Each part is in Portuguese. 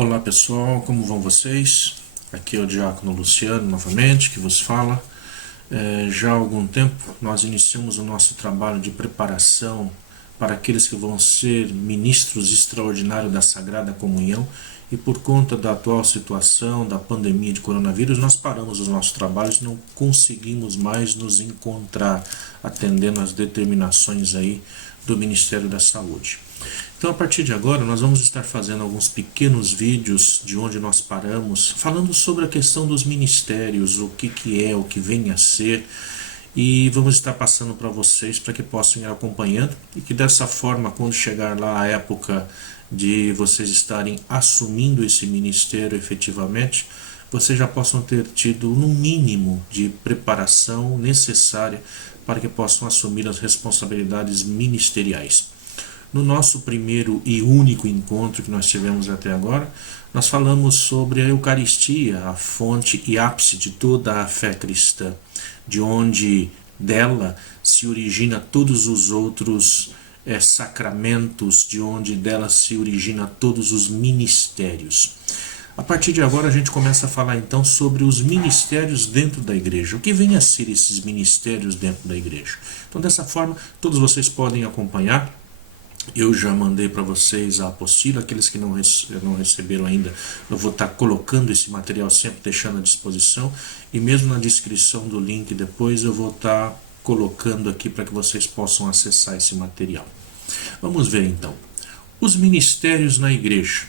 Olá pessoal, como vão vocês? Aqui é o Diácono Luciano novamente, que vos fala. Já há algum tempo nós iniciamos o nosso trabalho de preparação para aqueles que vão ser ministros extraordinários da Sagrada Comunhão, e por conta da atual situação da pandemia de coronavírus nós paramos os nossos trabalhos, não conseguimos mais nos encontrar atendendo às determinações aí do Ministério da Saúde. Então, a partir de agora, nós vamos estar fazendo alguns pequenos vídeos de onde nós paramos, falando sobre a questão dos ministérios, o que é, o que vem a ser, e vamos estar passando para vocês para que possam ir acompanhando e que dessa forma, quando chegar lá a época de vocês estarem assumindo esse ministério efetivamente, vocês já possam ter tido no mínimo de preparação necessária para que possam assumir as responsabilidades ministeriais. No nosso primeiro e único encontro que nós tivemos até agora, nós falamos sobre a Eucaristia, a fonte e ápice de toda a fé cristã, de onde dela se origina todos os outros sacramentos, de onde dela se origina todos os ministérios. A partir de agora a gente começa a falar então sobre os ministérios dentro da igreja. O que vem a ser esses ministérios dentro da igreja? Então, dessa forma, todos vocês podem acompanhar. Eu já mandei para vocês a apostila, aqueles que não receberam ainda, eu vou estar colocando esse material sempre, deixando à disposição, e mesmo na descrição do link depois eu vou estar colocando aqui para que vocês possam acessar esse material. Vamos ver então. Os ministérios na igreja.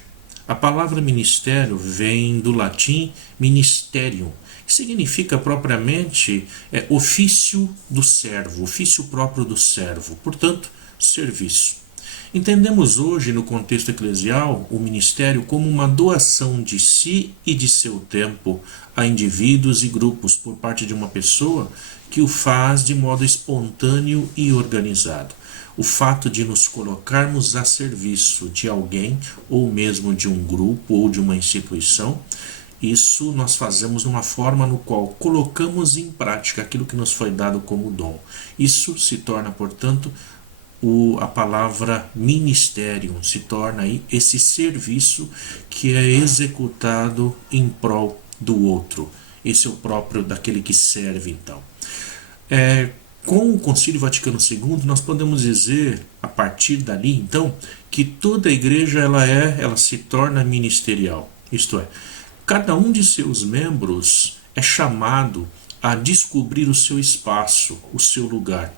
A palavra ministério vem do latim ministerium, que significa propriamente ofício do servo, ofício próprio do servo, portanto, serviço. Entendemos hoje, no contexto eclesial, o ministério como uma doação de si e de seu tempo a indivíduos e grupos por parte de uma pessoa que o faz de modo espontâneo e organizado. O fato de nos colocarmos a serviço de alguém, ou mesmo de um grupo ou de uma instituição, isso nós fazemos de uma forma no qual colocamos em prática aquilo que nos foi dado como dom. Isso se torna, portanto, a palavra ministério, se torna aí esse serviço que é executado em prol do outro. Esse é o próprio daquele que serve, então. Com o Concílio Vaticano II, nós podemos dizer, a partir dali, então, que toda a igreja ela se torna ministerial. Isto é, cada um de seus membros é chamado a descobrir o seu espaço, o seu lugar,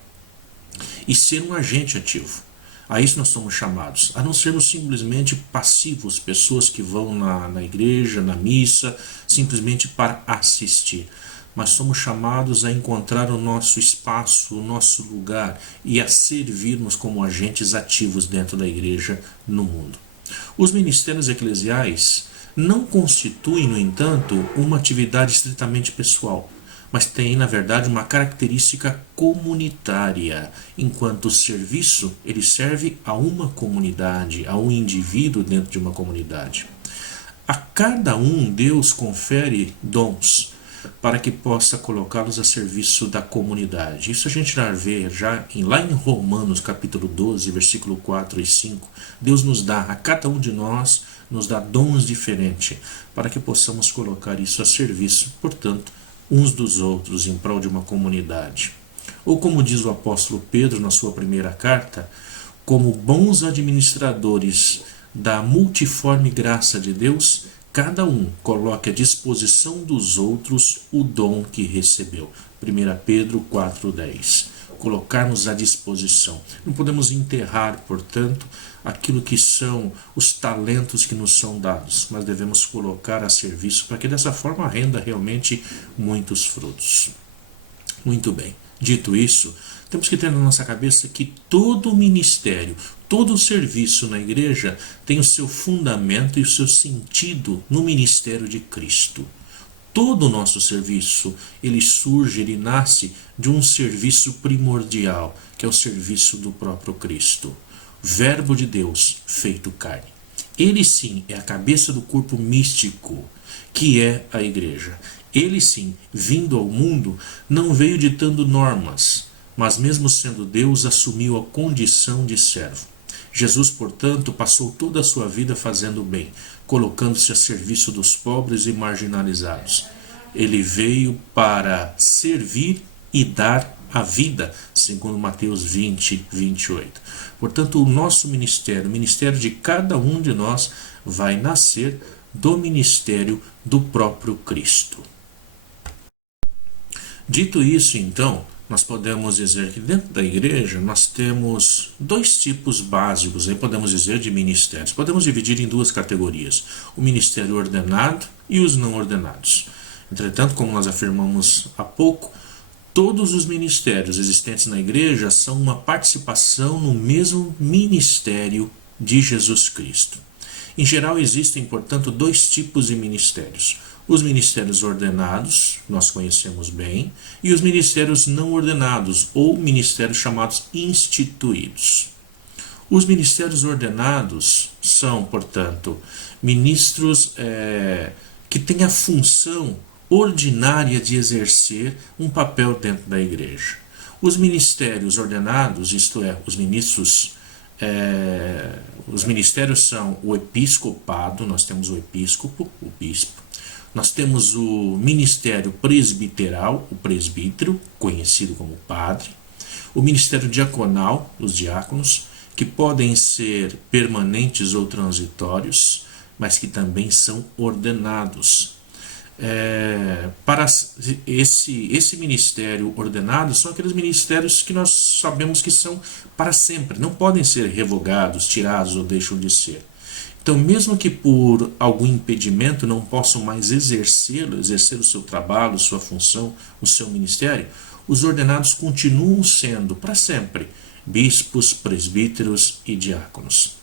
e ser um agente ativo. A isso nós somos chamados, a não sermos simplesmente passivos, pessoas que vão na igreja, na missa, simplesmente para assistir. Mas somos chamados a encontrar o nosso espaço, o nosso lugar, e a servirmos como agentes ativos dentro da igreja no mundo. Os ministérios eclesiais não constituem, no entanto, uma atividade estritamente pessoal, mas tem, na verdade, uma característica comunitária, enquanto o serviço ele serve a uma comunidade, a um indivíduo dentro de uma comunidade. A cada um Deus confere dons para que possa colocá-los a serviço da comunidade. Isso a gente vai ver lá em Romanos capítulo 12, versículo 4 e 5. Deus nos dá, a cada um de nós, nos dá dons diferentes, para que possamos colocar isso a serviço, portanto, uns dos outros em prol de uma comunidade. Ou como diz o apóstolo Pedro na sua primeira carta, como bons administradores da multiforme graça de Deus, cada um coloque à disposição dos outros o dom que recebeu. 1 Pedro 4,10. Colocarmos à disposição. Não podemos enterrar, portanto, aquilo que são os talentos que nos são dados, mas devemos colocar a serviço para que dessa forma renda realmente muitos frutos. Muito bem. Dito isso, temos que ter na nossa cabeça que todo ministério, todo serviço na igreja tem o seu fundamento e o seu sentido no ministério de Cristo. Todo o nosso serviço, ele surge, ele nasce de um serviço primordial, que é o serviço do próprio Cristo. Verbo de Deus feito carne. Ele sim é a cabeça do corpo místico, que é a igreja. Ele sim, vindo ao mundo, não veio ditando normas, mas mesmo sendo Deus, assumiu a condição de servo. Jesus, portanto, passou toda a sua vida fazendo o bem, colocando-se a serviço dos pobres e marginalizados. Ele veio para servir e dar a vida, segundo Mateus 20, 28. Portanto, o nosso ministério, o ministério de cada um de nós, vai nascer do ministério do próprio Cristo. Dito isso, então, nós podemos dizer que dentro da igreja nós temos dois tipos básicos, aí podemos dizer, de ministérios. Podemos dividir em duas categorias, o ministério ordenado e os não ordenados. Entretanto, como nós afirmamos há pouco, todos os ministérios existentes na igreja são uma participação no mesmo ministério de Jesus Cristo. Em geral, existem, portanto, dois tipos de ministérios. Os ministérios ordenados, nós conhecemos bem, e os ministérios não ordenados, ou ministérios chamados instituídos. Os ministérios ordenados são, portanto, ministros que têm a função ordinária de exercer um papel dentro da igreja. Os ministérios ordenados, isto é, os ministérios são o episcopado, nós temos o episcopo, o bispo. Nós temos o ministério presbiteral, o presbítero, conhecido como padre. O ministério diaconal, os diáconos, que podem ser permanentes ou transitórios, mas que também são ordenados. Para esse ministério ordenado, são aqueles ministérios que nós sabemos que são para sempre, não podem ser revogados, tirados ou deixam de ser. Então, mesmo que por algum impedimento não possam mais exercer o seu trabalho, sua função, o seu ministério, os ordenados continuam sendo, para sempre, bispos, presbíteros e diáconos.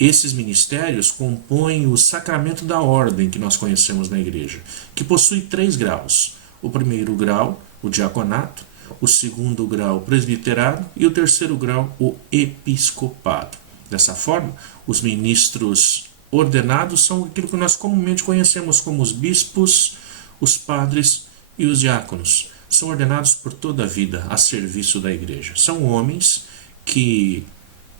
Esses ministérios compõem o sacramento da ordem que nós conhecemos na igreja, que possui 3 graus. O primeiro grau, o diaconato, o segundo grau, o presbiterado, e o terceiro grau, o episcopado. Dessa forma, os ministros ordenados são aquilo que nós comumente conhecemos como os bispos, os padres e os diáconos. São ordenados por toda a vida a serviço da igreja. São homens que,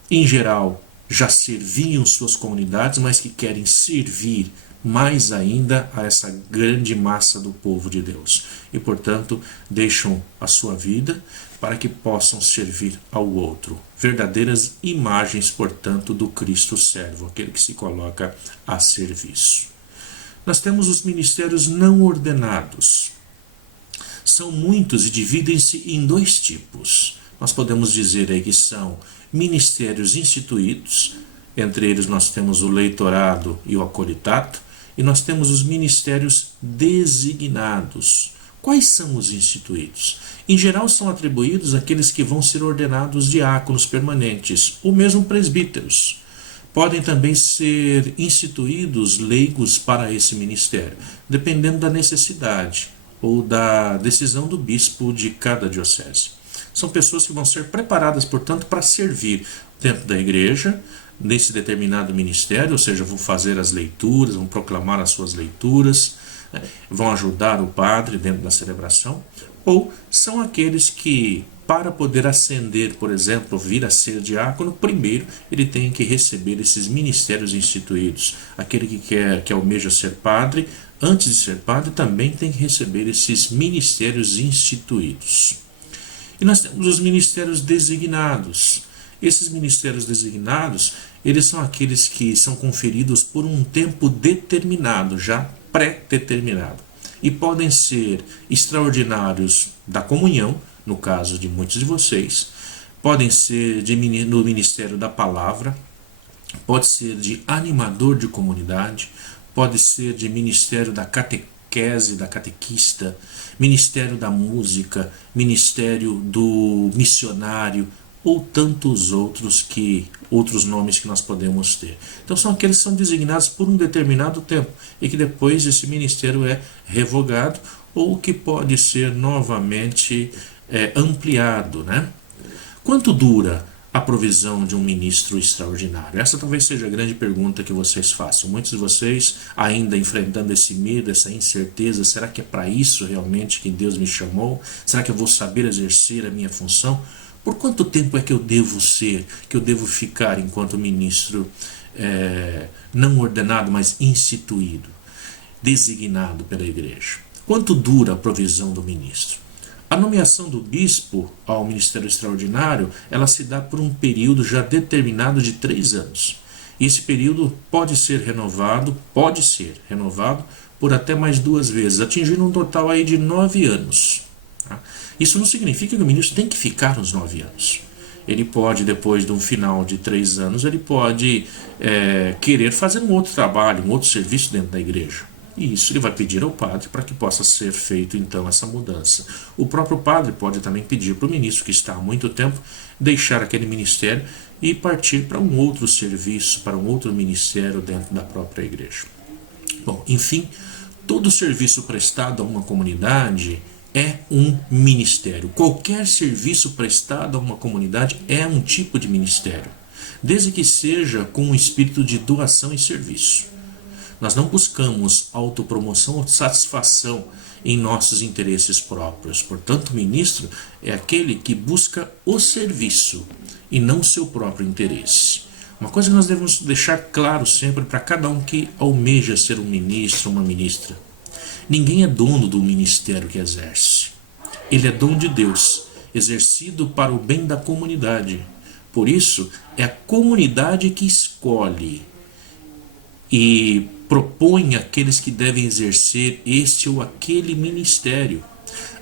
em geral, já serviam suas comunidades, mas que querem servir mais ainda a essa grande massa do povo de Deus. E, portanto, deixam a sua vida para que possam servir ao outro. Verdadeiras imagens, portanto, do Cristo servo, aquele que se coloca a serviço. Nós temos os ministérios não ordenados. São muitos e dividem-se em 2 tipos. Nós podemos dizer aí que são ministérios instituídos, entre eles nós temos o leitorado e o acolitato, e nós temos os ministérios designados. Quais são os instituídos? Em geral são atribuídos àqueles que vão ser ordenados diáconos permanentes, ou mesmo presbíteros. Podem também ser instituídos leigos para esse ministério, dependendo da necessidade ou da decisão do bispo de cada diocese. São pessoas que vão ser preparadas, portanto, para servir dentro da igreja, nesse determinado ministério, ou seja, vão fazer as leituras, vão proclamar as suas leituras, vão ajudar o padre dentro da celebração, ou são aqueles que, para poder ascender, por exemplo, vir a ser diácono, primeiro ele tem que receber esses ministérios instituídos. Aquele que almeja ser padre, antes de ser padre, também tem que receber esses ministérios instituídos. E nós temos os ministérios designados. Esses ministérios designados, eles são aqueles que são conferidos por um tempo determinado, já pré-determinado. E podem ser extraordinários da comunhão, no caso de muitos de vocês, podem ser no ministério da palavra, pode ser de animador de comunidade, pode ser de ministério da catequese, da catequista, ministério da música, ministério do missionário, ou tantos outros nomes que nós podemos ter. Então são aqueles que são designados por um determinado tempo e que depois esse ministério é revogado ou que pode ser novamente ampliado, né? Quanto dura a provisão de um ministro extraordinário? Essa talvez seja a grande pergunta que vocês façam. Muitos de vocês ainda enfrentando esse medo, essa incerteza, será que é para isso realmente que Deus me chamou? Será que eu vou saber exercer a minha função? Por quanto tempo é que eu devo ser, que eu devo ficar enquanto ministro não ordenado, mas instituído, designado pela igreja? Quanto dura a provisão do ministro? A nomeação do bispo ao ministério extraordinário, ela se dá por um período já determinado de 3 anos. E esse período pode ser renovado por até mais 2 vezes, atingindo um total aí de 9 anos. Tá? Isso não significa que o ministro tem que ficar uns 9 anos. Ele pode, depois de um final de 3 anos, ele pode querer fazer um outro trabalho, um outro serviço dentro da igreja. E isso ele vai pedir ao padre para que possa ser feito então essa mudança. O próprio padre pode também pedir para o ministro que está há muito tempo deixar aquele ministério e partir para um outro serviço, para um outro ministério dentro da própria igreja. Bom, enfim, todo serviço prestado a uma comunidade é um ministério. Qualquer serviço prestado a uma comunidade é um tipo de ministério, desde que seja com um espírito de doação e serviço. Nós não buscamos autopromoção ou satisfação em nossos interesses próprios. Portanto, o ministro é aquele que busca o serviço e não o seu próprio interesse. Uma coisa que nós devemos deixar claro sempre para cada um que almeja ser um ministro ou uma ministra: ninguém é dono do ministério que exerce. Ele é dom de Deus, exercido para o bem da comunidade. Por isso, é a comunidade que escolhe e propõe aqueles que devem exercer este ou aquele ministério.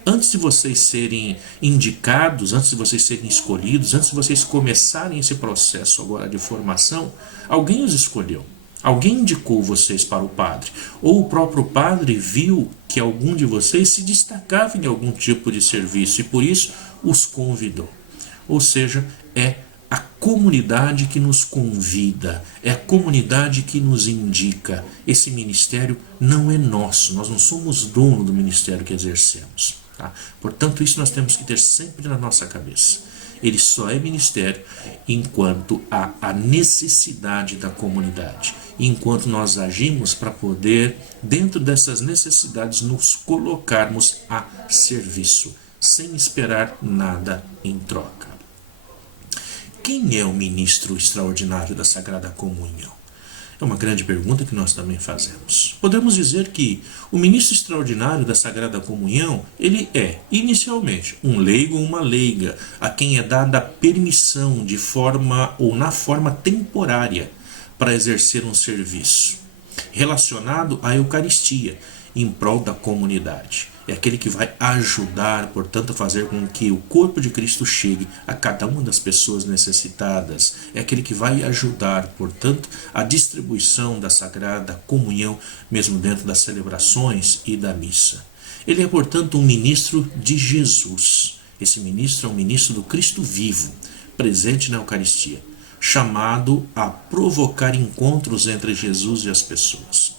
Antes de vocês serem indicados, antes de vocês serem escolhidos, antes de vocês começarem esse processo agora de formação, alguém os escolheu. Alguém indicou vocês para o padre. Ou o próprio padre viu que algum de vocês se destacava em algum tipo de serviço e por isso os convidou. Ou seja, é a comunidade que nos convida, é a comunidade que nos indica. Esse ministério não é nosso, nós não somos dono do ministério que exercemos. Tá? Portanto, isso nós temos que ter sempre na nossa cabeça. Ele só é ministério enquanto há a necessidade da comunidade, enquanto nós agimos para poder, dentro dessas necessidades, nos colocarmos a serviço, sem esperar nada em troca. Quem é o ministro extraordinário da Sagrada Comunhão? É uma grande pergunta que nós também fazemos. Podemos dizer que o ministro extraordinário da Sagrada Comunhão, ele é, inicialmente, um leigo ou uma leiga, a quem é dada a permissão de forma ou na forma temporária para exercer um serviço relacionado à Eucaristia, em prol da comunidade. É aquele que vai ajudar, portanto, a fazer com que o corpo de Cristo chegue a cada uma das pessoas necessitadas. É aquele que vai ajudar, portanto, a distribuição da Sagrada Comunhão, mesmo dentro das celebrações e da missa. Ele é, portanto, um ministro de Jesus. Esse ministro é um ministro do Cristo vivo, presente na Eucaristia, chamado a provocar encontros entre Jesus e as pessoas.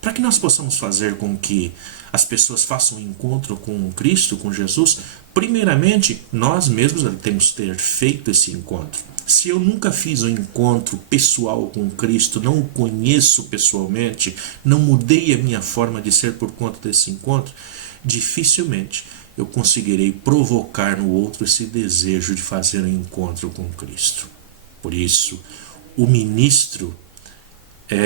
Para que nós possamos fazer com que as pessoas façam um encontro com Cristo, com Jesus, primeiramente, nós mesmos temos que ter feito esse encontro. Se eu nunca fiz um encontro pessoal com Cristo, não o conheço pessoalmente, não mudei a minha forma de ser por conta desse encontro, dificilmente eu conseguirei provocar no outro esse desejo de fazer um encontro com Cristo. Por isso, o ministro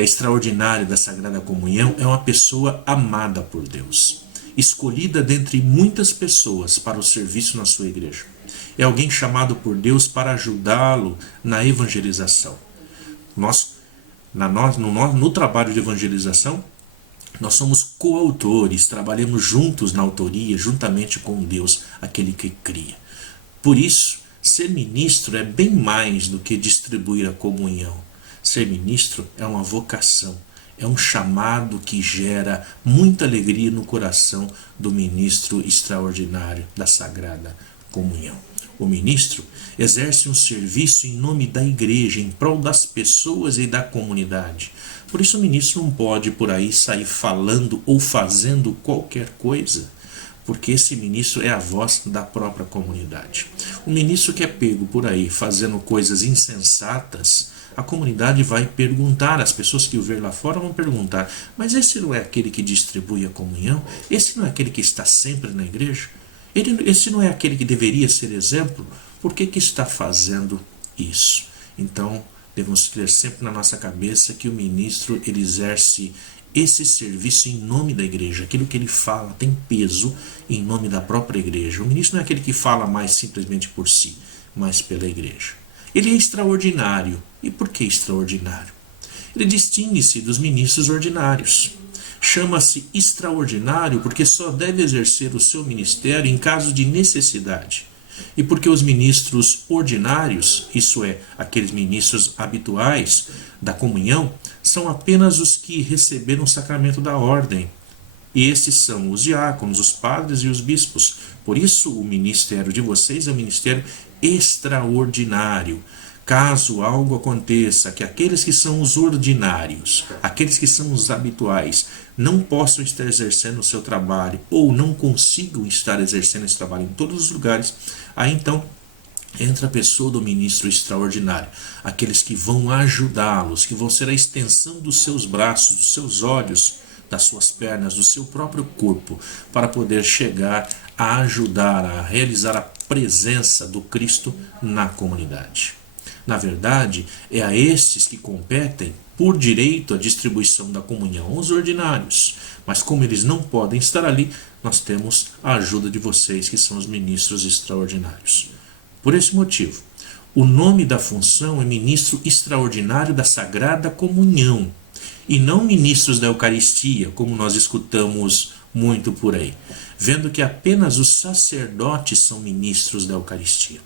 extraordinário da Sagrada Comunhão é uma pessoa amada por Deus, escolhida dentre muitas pessoas para o serviço na sua igreja. É alguém chamado por Deus para ajudá-lo na evangelização. No trabalho de evangelização, nós somos coautores, trabalhamos juntos na autoria, juntamente com Deus, aquele que cria. Por isso, ser ministro é bem mais do que distribuir a comunhão. Ser ministro é uma vocação, é um chamado que gera muita alegria no coração do ministro extraordinário da Sagrada Comunhão. O ministro exerce um serviço em nome da igreja, em prol das pessoas e da comunidade. Por isso o ministro não pode por aí sair falando ou fazendo qualquer coisa, porque esse ministro é a voz da própria comunidade. O ministro que é pego por aí fazendo coisas insensatas, a comunidade vai perguntar, as pessoas que o ver lá fora vão perguntar: mas esse não é aquele que distribui a comunhão? Esse não é aquele que está sempre na igreja? Esse não é aquele que deveria ser exemplo? Por que está fazendo isso? Então, devemos ter sempre na nossa cabeça que o ministro ele exerce esse serviço em nome da igreja. Aquilo que ele fala tem peso em nome da própria igreja. O ministro não é aquele que fala mais simplesmente por si, mas pela igreja. Ele é extraordinário. E por que extraordinário? Ele distingue-se dos ministros ordinários. Chama-se extraordinário porque só deve exercer o seu ministério em caso de necessidade. E porque os ministros ordinários, isso é, aqueles ministros habituais da comunhão, são apenas os que receberam o sacramento da ordem. E esses são os diáconos, os padres e os bispos. Por isso o ministério de vocês é um ministério extraordinário. Caso algo aconteça, que aqueles que são os ordinários, aqueles que são os habituais, não possam estar exercendo o seu trabalho ou não consigam estar exercendo esse trabalho em todos os lugares, aí então entra a pessoa do ministro extraordinário, aqueles que vão ajudá-los, que vão ser a extensão dos seus braços, dos seus olhos, das suas pernas, do seu próprio corpo, para poder chegar a ajudar, a realizar a presença do Cristo na comunidade. Na verdade, é a estes que competem por direito a distribuição da comunhão, os ordinários. Mas como eles não podem estar ali, nós temos a ajuda de vocês, que são os ministros extraordinários. Por esse motivo, o nome da função é ministro extraordinário da Sagrada Comunhão, e não ministros da Eucaristia, como nós escutamos muito por aí, vendo que apenas os sacerdotes são ministros da Eucaristia.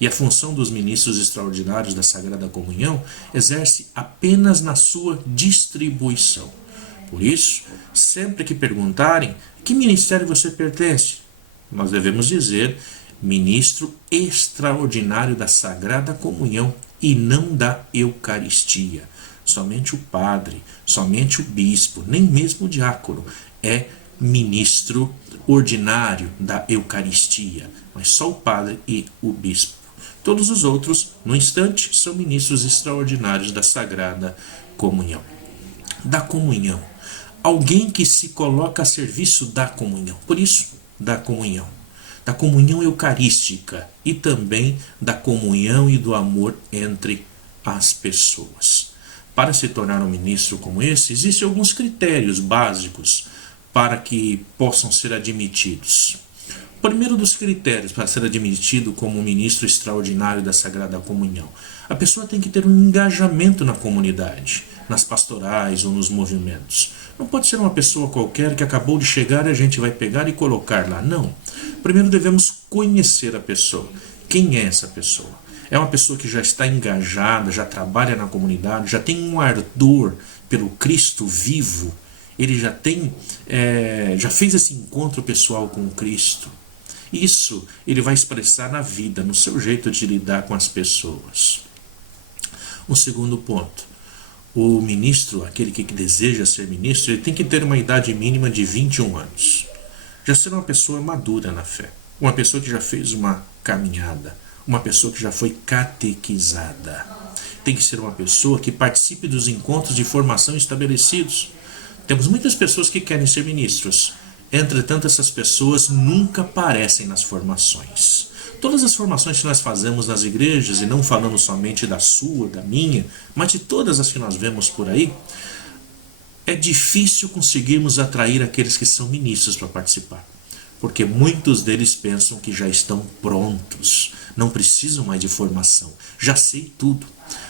E a função dos ministros extraordinários da Sagrada Comunhão exerce apenas na sua distribuição. Por isso, sempre que perguntarem que ministério você pertence, nós devemos dizer ministro extraordinário da Sagrada Comunhão e não da Eucaristia. Somente o padre, somente o bispo, nem mesmo o diácono é ministro ordinário da Eucaristia, mas só o padre e o bispo. Todos os outros, no instante, são ministros extraordinários da Sagrada Comunhão. Da comunhão. Alguém que se coloca a serviço da comunhão. Por isso, da comunhão. Da comunhão eucarística e também da comunhão e do amor entre as pessoas. Para se tornar um ministro como esse, existem alguns critérios básicos para que possam ser admitidos. O primeiro dos critérios para ser admitido como ministro extraordinário da Sagrada Comunhão: a pessoa tem que ter um engajamento na comunidade, nas pastorais ou nos movimentos. Não pode ser uma pessoa qualquer que acabou de chegar e a gente vai pegar e colocar lá. Não. Primeiro devemos conhecer a pessoa. Quem é essa pessoa? É uma pessoa que já está engajada, já trabalha na comunidade, já tem um ardor pelo Cristo vivo. Ele já fez esse encontro pessoal com o Cristo. Isso ele vai expressar na vida, no seu jeito de lidar com as pessoas. Um segundo ponto: o ministro, aquele que deseja ser ministro, ele tem que ter uma idade mínima de 21 anos. Já ser uma pessoa madura na fé, uma pessoa que já fez uma caminhada, uma pessoa que já foi catequizada. Tem que ser uma pessoa que participe dos encontros de formação estabelecidos. Temos muitas pessoas que querem ser ministros. Entretanto, essas pessoas nunca aparecem nas formações. Todas as formações que nós fazemos nas igrejas, e não falando somente da sua, da minha, mas de todas as que nós vemos por aí, é difícil conseguirmos atrair aqueles que são ministros para participar. Porque muitos deles pensam que já estão prontos, não precisam mais de formação, já sei tudo.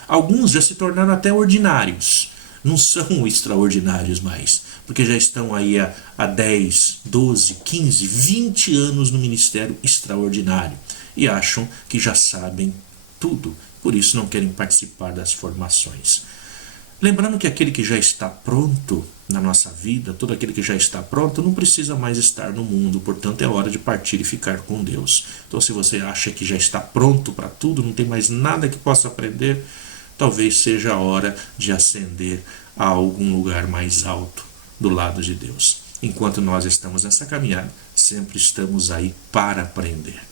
Alguns já se tornaram até ordinários, não são extraordinários mais, porque já estão aí há 10, 12, 15, 20 anos no ministério extraordinário e acham que já sabem tudo, por isso não querem participar das formações. Lembrando que aquele que já está pronto na nossa vida, todo aquele que já está pronto, não precisa mais estar no mundo, portanto é hora de partir e ficar com Deus. Então, se você acha que já está pronto para tudo, não tem mais nada que possa aprender, talvez seja a hora de ascender a algum lugar mais alto do lado de Deus. Enquanto nós estamos nessa caminhada, sempre estamos aí para aprender.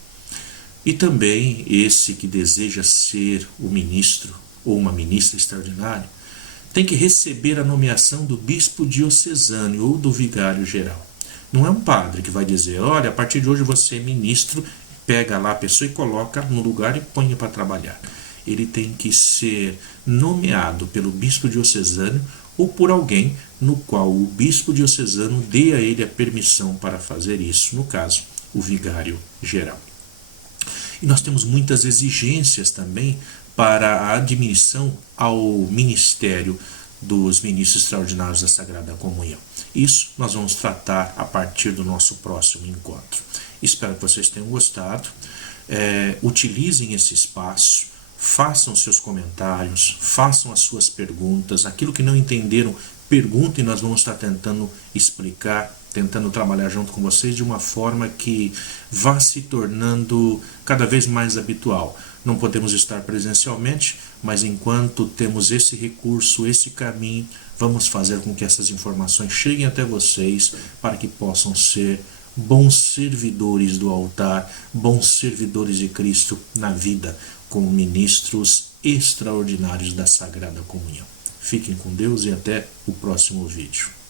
E também esse que deseja ser o ministro ou uma ministra extraordinária, tem que receber a nomeação do bispo diocesano ou do vigário geral. Não é um padre que vai dizer: olha, a partir de hoje você é ministro pega lá a pessoa e coloca no lugar e põe para trabalhar. Ele tem que ser nomeado pelo bispo diocesano ou por alguém no qual o bispo diocesano dê a ele a permissão para fazer isso, no caso, o vigário geral. E nós temos muitas exigências também para a admissão ao ministério dos ministros extraordinários da Sagrada Comunhão. Isso nós vamos tratar a partir do nosso próximo encontro. Espero que vocês tenham gostado. Utilizem esse espaço, façam seus comentários, façam as suas perguntas. Aquilo que não entenderam, perguntem, nós vamos estar tentando explicar, tentando trabalhar junto com vocês de uma forma que vá se tornando cada vez mais habitual. Não podemos estar presencialmente, mas enquanto temos esse recurso, esse caminho, vamos fazer com que essas informações cheguem até vocês para que possam ser bons servidores do altar, bons servidores de Cristo na vida, como ministros extraordinários da Sagrada Comunhão. Fiquem com Deus e até o próximo vídeo.